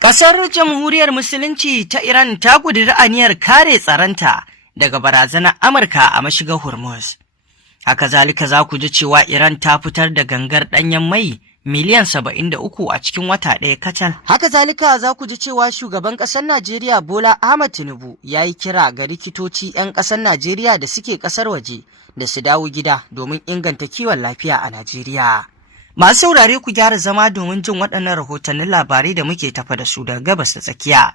Ƙasar Jamhuriyar Musulunci ta Iran ta ƙudiri aniyar kare tsaronta daga barazanar Amurka a mashigar Hormuz. Haka zalika za ku ji cewa Iran ta fitar da gangar ɗanyen mai miliyan 73 a cikin wata ɗaya kacal. Haka zalika za ku ji cewa shugaban ƙasar Najeriya Bola Ahmed Tinubu ya yi kira ga likitoci 'yan ƙasar Najeriya da suke ƙasar waje da su dawo gida domin inganta kiwon lafiya a Najeriya. Masu saurare ku gyara zama domin jin waɗannan rahotannin labarai da muke tafa da su daga gabas da tsakiya.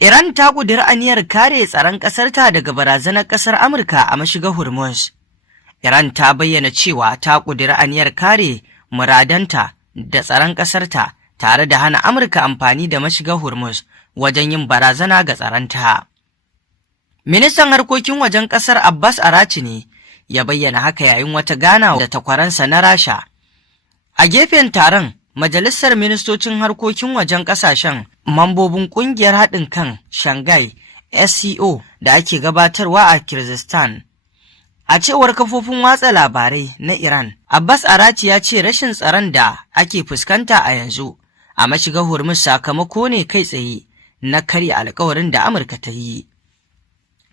Iran ta ƙudiri aniyar kare tsaron ƙasarta daga barazanar ƙasar Amurka a mashigar Hormuz. Iran ta bayyana cewa ta ƙudiri aniyar kare muradanta da tsaron ƙasarta tare da hana Amurka amfani da mashigar Hormuz wajen yin barazana ga tsaronta. Ministan harkokin wajen ƙasar Abbas Arachi ne ya bayyana haka yayin wata ganawa da takwaransa na Rasha. A gefen taron, Majalisar Ministocin Harkokin Wajen Ƙasashen mambobin ƙungiyar haɗin kan Shanghai SCO da ake gabatarwa a Kyrgyzstan. A cewar kafofin watsa labarai na Iran, Abbas Arachi ya ce rashin tsaron da ake fuskanta a yanzu a mashigar Hormuz sakamako ne kai tsaye na karya alkawarin da Amurka ta yi.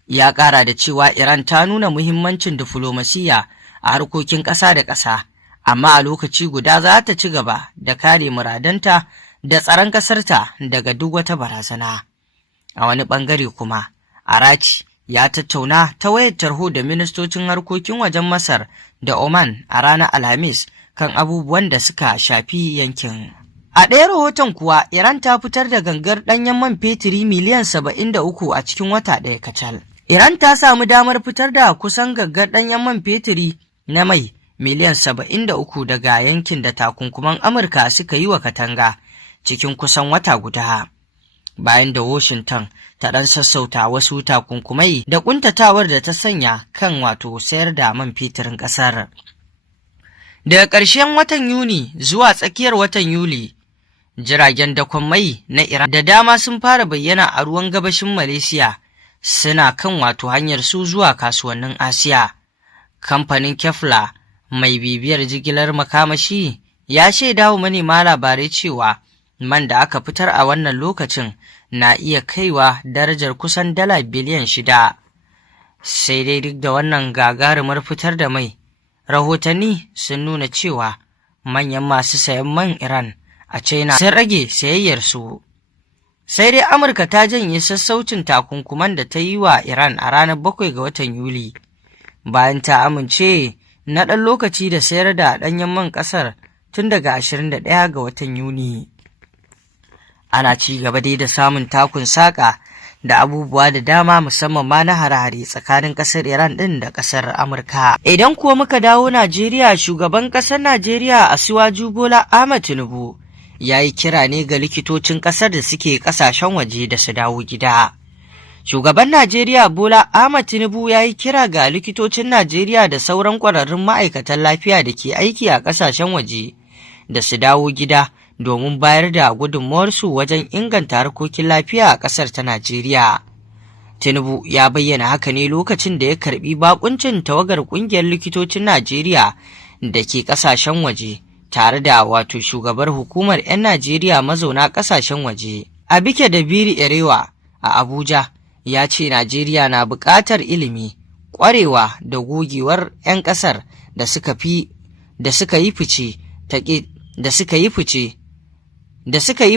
Ya ƙara da cewa Iran ta nuna muhimmancin diflomasiyya a harkokin ƙasa da ƙasa, amma a lokaci guda za ta ci gaba da kare muradanta da tsaron ƙasarta daga duk wata barazana. A wani ɓangare kuma, Arachi ya tattauna ta wayar tarho da ministocin harkokin wajen Masar da Oman a ranar Alhamis kan abubuwan da suka shafi yankin. A ɗaya rahoton kuwa, Iran ta fitar da gangar ɗanyen man fetiri miliyan 73 a cikin wata ɗaya kacal. Iran ta samu damar fitar da kusan gangar ɗanyen man fetiri na mai miliyan 73 daga yankin da takunkuman Amurka suka yi wa katanga cikin kusan wata guda. Bayan da Washington ta ɗan sassauta wasu takunkumai da ƙuntatawar da ta sanya kan wato sayar da man fetirin ƙasar. Daga ƙarshen watan Yuni zuwa tsakiyar watan Yuli, jiragen dakon mai na Iran da dama sun fara bayyana a ruwan gabashin Malaysia suna kan wato hanyar su zuwa kasuwannin Asiya. Kamfanin Kefla mai bibiyar jigilar makamashi ya shaida wa manema labarai cewa man da aka fitar a wannan lokacin na iya kaiwa darajar kusan dala biliyan 6. Sai dai duk da wannan gagarumar fitar da mai, rahotanni sun nuna cewa manyan masu sayan man Iran a China sun rage sayayyarsu. Sai dai Amurka ta janye sassaucin takunkuman da ta yi wa Iran a ranar 7 ga watan Yuli, bayan ta amince na ɗan lokaci da sayar da ɗanyen man ƙasar tun daga 21 ga watan Yuni. Ana ci gaba dai da samun takun saƙa da abubuwa da dama musamman ma na hare-hare tsakanin ƙasar Iran ɗin da ƙasar Amurka. Idan kuwa muka dawo Najeriya, shugaban ƙasar Najeriya Asiwaju Bola Ahmed Tinubu ya yi kira ne ga likitocin ƙasar da suke ƙasashen waje da su dawo gida. Shugaban Najeriya Bola Ahmed Tinubu ya yi kira ga likitocin Najeriya da sauran ƙwararrun ma'aikatan lafiya da ke aiki a ƙasashen waje da su dawo gida domin bayar da gudunmawarsu wajen inganta harkokin lafiya a ƙasar ta Najeriya. Tinubu ya bayyana haka ne lokacin da ya karɓi bakuncin tawagar ƙungiyar likitocin Najeriya da ke ƙasashen waje tare da wato shugabar hukumar 'yan Najeriya mazauna ƙasashen waje. Abike Dabiri Erewa a Abuja ya ce Najeriya na buƙatar ilimi, ƙwarewa da gogewar 'yan ƙasar da suka yi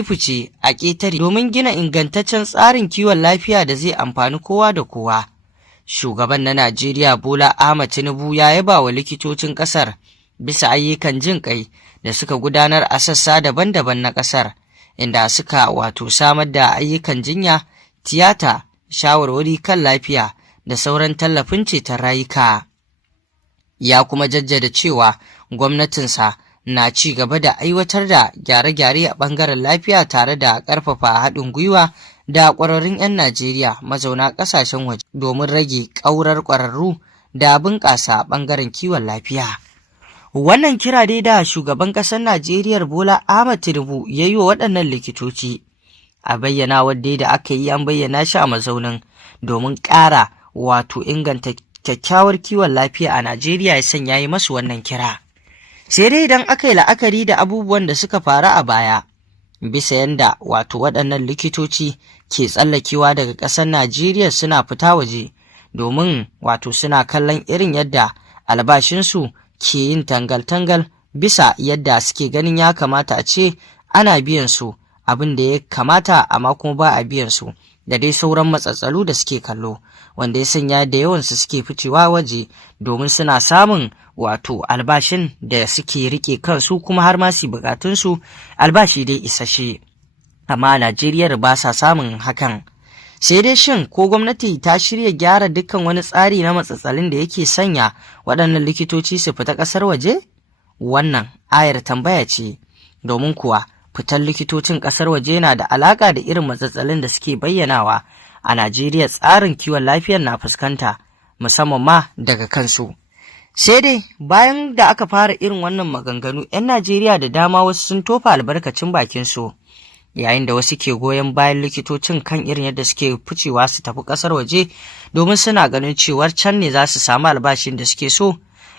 fice a ƙetare domin gina ingantaccen tsarin kiwon lafiya da zai amfani kowa da kowa. Shugaban na Najeriya Bola Ahmed Tinubu ya yaba wa likitocin ƙasar bisa ayyukan jin ƙai da suka gudanar a sassa daban-daban na ƙasar, inda suka wato samar da ayyukan jinya, tiyata, shawarwari kan lafiya da sauran tallafin ceton rayuka. Ya kuma jaddada cewa gwamnatinsa na ci gaba da aiwatar da gyare-gyare a ɓangaren lafiya tare da ƙarfafa haɗin gwiwa da ƙwararrun 'yan Najeriya mazauna ƙasashen waje domin rage ƙaurar ƙwararru da bunƙasa ɓangaren kiwon lafiya. Wannan kira dai da shugaban ƙasar Najeriya Bola Ahmed Tinubu ya yi wa waɗannan likitoci a bayyana wadda da aka yi an bayyana shi a mazaunin domin ƙara wato inganta kyakkyawar kiwon lafiya a Najeriya ya sanya yi masu wannan kira. Sai dai idan aka yi la'akari da abubuwan da suka faru a baya, bisa yanda wato waɗannan likitoci ke tsallakewa daga ƙasar Najeriya suna fita waje domin wato suna kallon irin yadda albashinsu ke yin tangal-tangal bisa yadda suke ganin ya kamata a ce ana biyan su abin da ya kamata amma kuma ba a biyan su da dai sauran matsatsalu da suke kallo, wanda ya sanya da yawansu suke ficewa waje domin suna samun wato albashin da suke rike kansu kuma har ma su bukatunsu albashi dai isasshe. Amma a Najeriya ba sa samun hakan. Sai dai shin ko gwamnati ta shirya gyara dukkan wani tsari na matsatsalin da yake sanya waɗannan likitoci su fita ƙasar waje? Wannan ayar tambaya ce, domin kuwa fitar likitocin ƙasar waje na da alaƙa da irin matsatsalin da suke bayyanawa a Najeriya tsarin kiwon lafiyar na fuskanta, musamman ma daga kansu. Sai dai bayan da aka fara irin wannan maganganu, 'yan Najeriya da dama wasu sun tofa albarkacin bakinsu, yayin da wasu ke goyon bayan likitocin kan irin yadda suke ficewa su tafi ƙasar waje domin suna ganin cewar can ne za su samu albashin da suke so,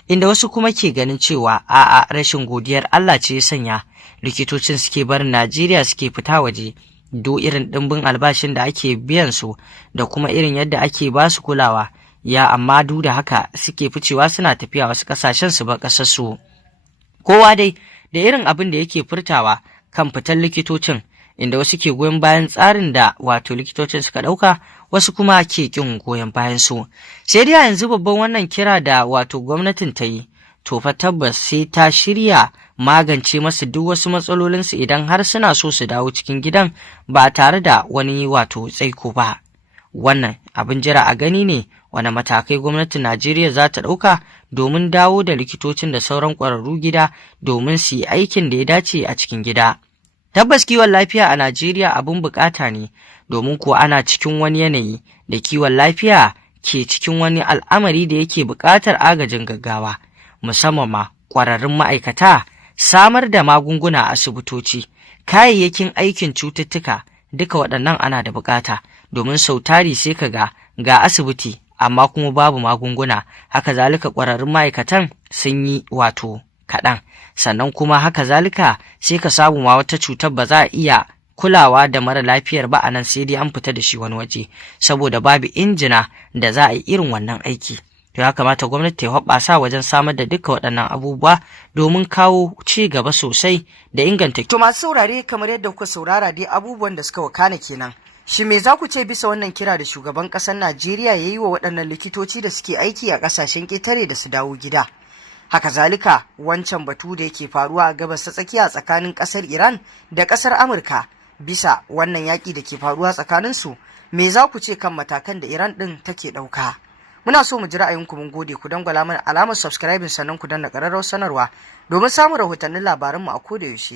inda wasu kuma ke ganin cewa a'a rashin godiyar Allah ce ya sanya likitocin suke barin Najeriya suke fita waje, do irin ɗimbin albashin da ake biyan su da kuma irin yadda ake ba su kulawa, ya amma duk da haka suke ficewa suna tafiya wasu ƙasashen su ba ƙasar su. Kowa dai da irin abin da yake furtawa kan fitar likitocin, inda wasu ke goyon bayan tsarin da wato likitocin suka ɗauka, wasu kuma ke ƙin goyon bayan su. Sai dai yanzu babban wannan kira da wato gwamnatin ta yi, to fa tabbas sai ta shirya magance masu duk wasu matsalolinsu idan har suna so su dawo cikin gidan ba tare da wani wato tsaiko ba. Wannan abin jira a gani ne wani matakai gwamnatin Najeriya za ta ɗauka domin dawo da likitocin da sauran ƙwararru gida domin su yi aikin da ya dace a cikin gida. Tabbas kiwon lafiya a Najeriya abin bukata ne, domin kuwa ana cikin wani yanayi da kiwon lafiya ke cikin wani al'amari da yake buƙatar agajin gaggawa, musamman ma ƙwararrun ma'aikata, samar da magunguna a asibitoci, kayayyakin aikin cututtuka, duka waɗannan ana da buƙata, domin sau tari sai ka ga asibiti amma kuma babu magunguna, haka zalika ƙwararrun ma'aikatan sun yi wato kaɗan, sannan kuma haka zalika sai ka samu ma wata cutar ba za a iya kulawa da mara lafiyar ba a nan, sai dai an fita da shi wani waje saboda babu injina da za a yi irin wannan aiki. To ya kamata gwamnati ta hoɓɓasa wajen samar da duka waɗannan abubuwa domin kawo ci gaba sosai da inganta. To masu saurare, kamar yadda kuka saurara dai abubuwan da suka wakana kenan. Shi me za ku ce bisa wannan kira da shugaban ƙasar Najeriya ya yi wa waɗannan likitoci da suke aiki a ƙasashen ƙetare da su dawo gida? Haka zalika wancan batu da yake faruwa a gabas ta tsakiya tsakanin ƙasar Iran da ƙasar Amurka bisa wannan yaƙi da ke faruwa tsakaninsu, me za ku ce kan matakan da Iran ɗin take ɗauka? Muna so mu ji ra'ayinku, mun gode. Ku dangwala mana alamar subscribing sannan ku danna ƙararrawar sanarwa domin samun rahotannin labaranmu a koda yaushe.